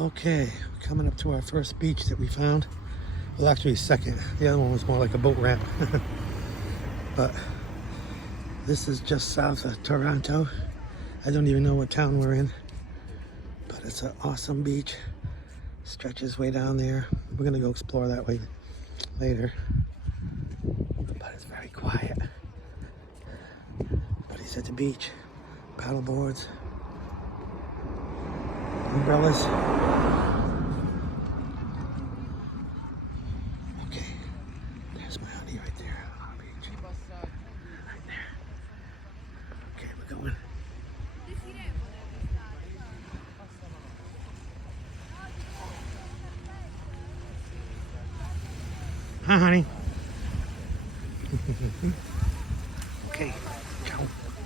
Okay, coming up to our first beach that we found. Well, actually second. The other one was more like a boat ramp. But this is just south of Toronto. I don't even know what town we're in, but it's an awesome beach. Stretches way down there. We're gonna go explore that way later. But it's very quiet. Buddy's at the beach. Paddle boards. Umbrellas. Okay, there's my honey right there on the beach. Right there. Okay, we're going. Hi, honey.